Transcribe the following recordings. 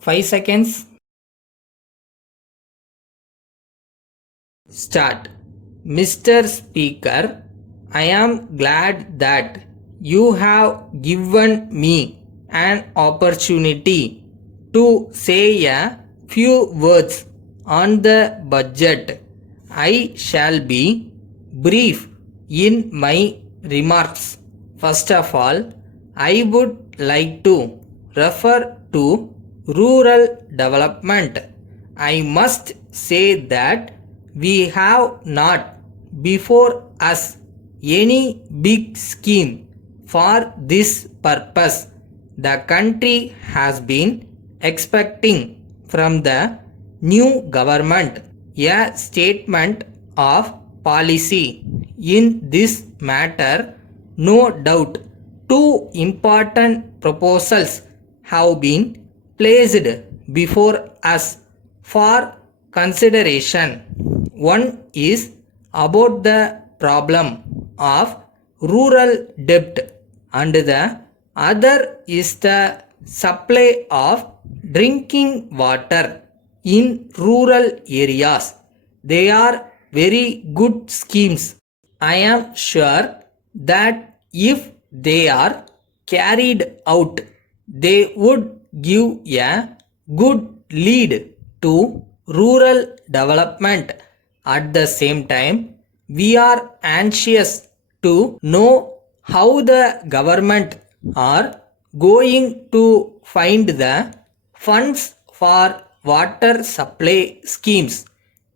5 seconds. Start. Mr. Speaker, I am glad that you have given me an opportunity to say a few words on the budget. I shall be brief in my remarks. First of all, I would like to refer to rural development. I must say that we have not before us any big scheme for this purpose. The country has been expecting from the new government a statement of policy in this matter. No doubt, two important proposals have been placed before us for consideration. One is about the problem of rural debt, and the other is the supply of drinking water in rural areas. They are very good schemes. I am sure that if they are carried out, they would give a good lead to rural development. At the same time, we are anxious to know how the government are going to find the funds for water supply schemes.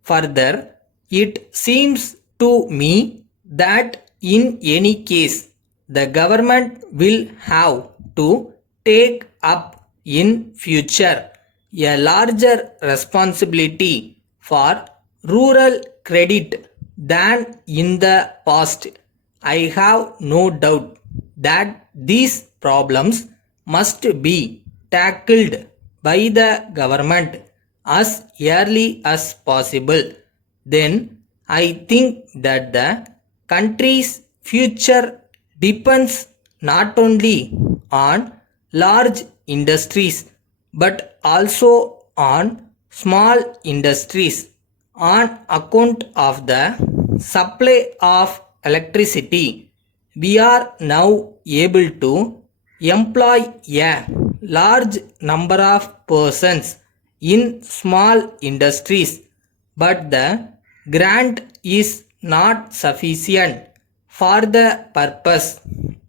Further, it seems to me that in any case, the government will have to take up in future a larger responsibility for rural credit than in the past. I have no doubt that these problems must be tackled by the government as early as possible. Then I think that the country's future depends not only on large industries but also on small industries. On account of the supply of electricity, we are now able to employ a large number of persons in small industries, but the grant is not sufficient for the purpose.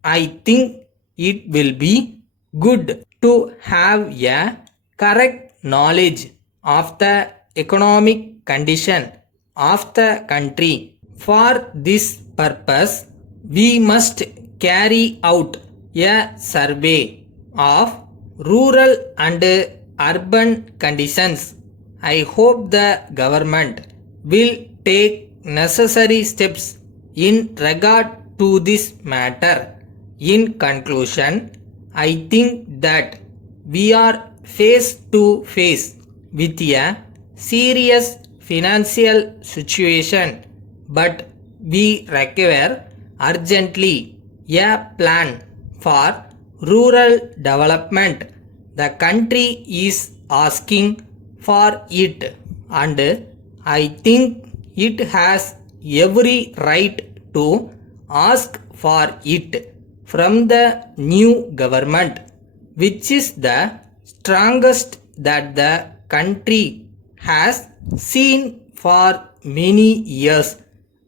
I think it will be good to have a correct knowledge of the economic condition of the country. For this purpose, we must carry out a survey of rural and urban conditions. I hope the government will take necessary steps in regard to this matter. In conclusion, I think that we are face to face with a serious financial situation, but we require urgently a plan for rural development. The country is asking for it, and I think it has every right to ask for it from the new government, which is the strongest that the country has seen for many years.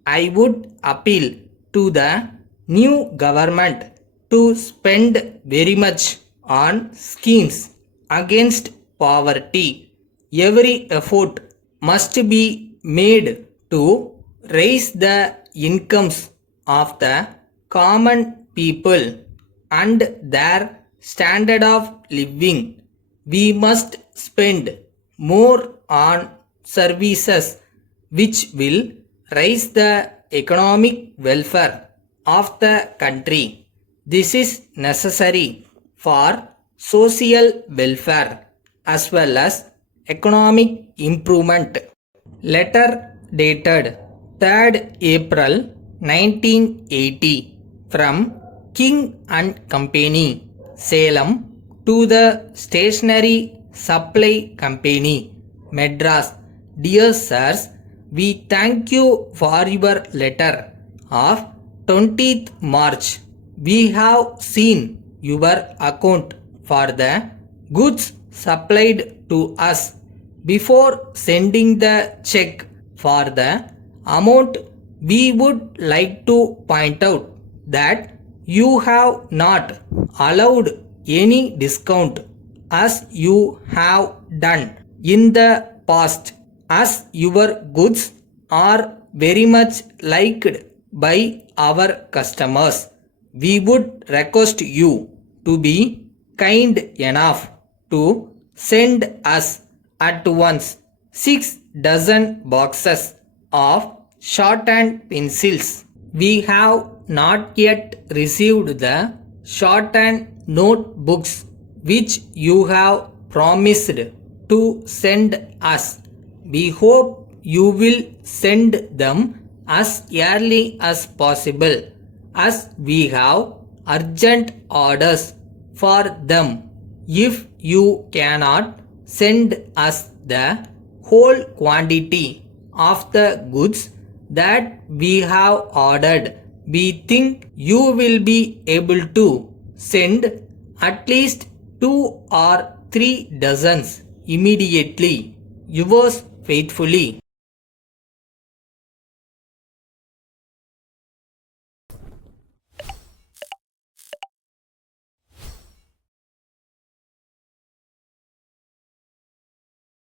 I would appeal to the new government to spend very much on schemes against poverty. Every effort must be made to raise the incomes of the common people and their standard of living. We must spend more on services which will raise the economic welfare of the country. This is necessary for social welfare as well as economic improvement. Letter dated 3rd April 1980 from King and Company, Salem, to the Stationery Supply Company, Madras. Dear sirs, we thank you for your letter of 20th March. We have seen your account for the goods supplied to us. Before sending the check for the amount, we would like to point out that you have not allowed any discount as you have done in the past, as your goods are very much liked by our customers. We would request you to be kind enough to send us at once 6 dozen boxes of shorthand pencils. We have not yet received the shorthand notebooks which you have promised to send us. We hope you will send them as early as possible, as we have urgent orders for them. If you cannot send us the whole quantity of the goods that we have ordered, we think you will be able to send at least 2 or 3 dozens immediately. Yours faithfully,